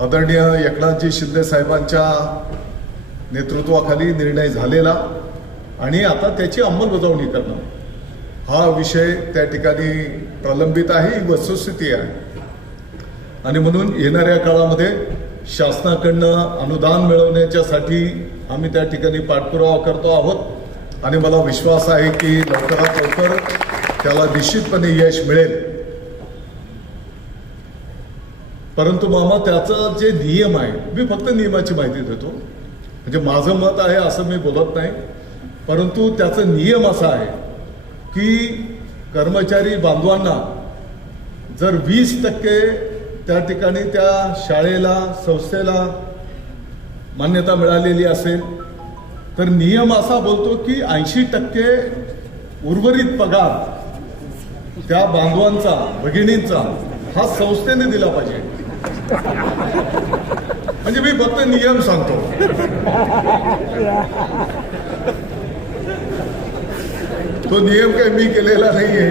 आदरणीय एकनाथजी शिंदे साहेबांच्या नेतृत्वाखाली निर्णय झालेला आणि आता त्याची अंमलबजावणी करणं हा विषय त्या ठिकाणी प्रलंबित आहे ही वस्तुस्थिती आहे. आणि म्हणून येणाऱ्या काळामध्ये शासनाकडनं अनुदान मिळवण्याच्यासाठी आम्ही त्या ठिकाणी पाठपुरावा करतो आहोत. आणि मला विश्वास आहे की लवकरात लवकर त्याला निश्चितपणे यश मिळेल. परंतु मामा त्याचा जे नियम आहे मी फक्त नियमाची माहिती देतो. म्हणजे माझं मत आहे असं मी बोलत नाही. परंतु त्याचा नियम असा आहे की कर्मचारी बांधवांना जर वीस टक्के त्या ठिकाणी त्या शाळेला संस्थेला मान्यता मिळालेली असेल तर नियम असा बोलतो की ऐंशी टक्के उर्वरित पगार त्या बांधवांचा भगिनींचा हा संस्थेने दिला पाहिजे. म्हणजे मी फक्त नियम सांगतो. तो नियम काही मी केलेला नाहीये.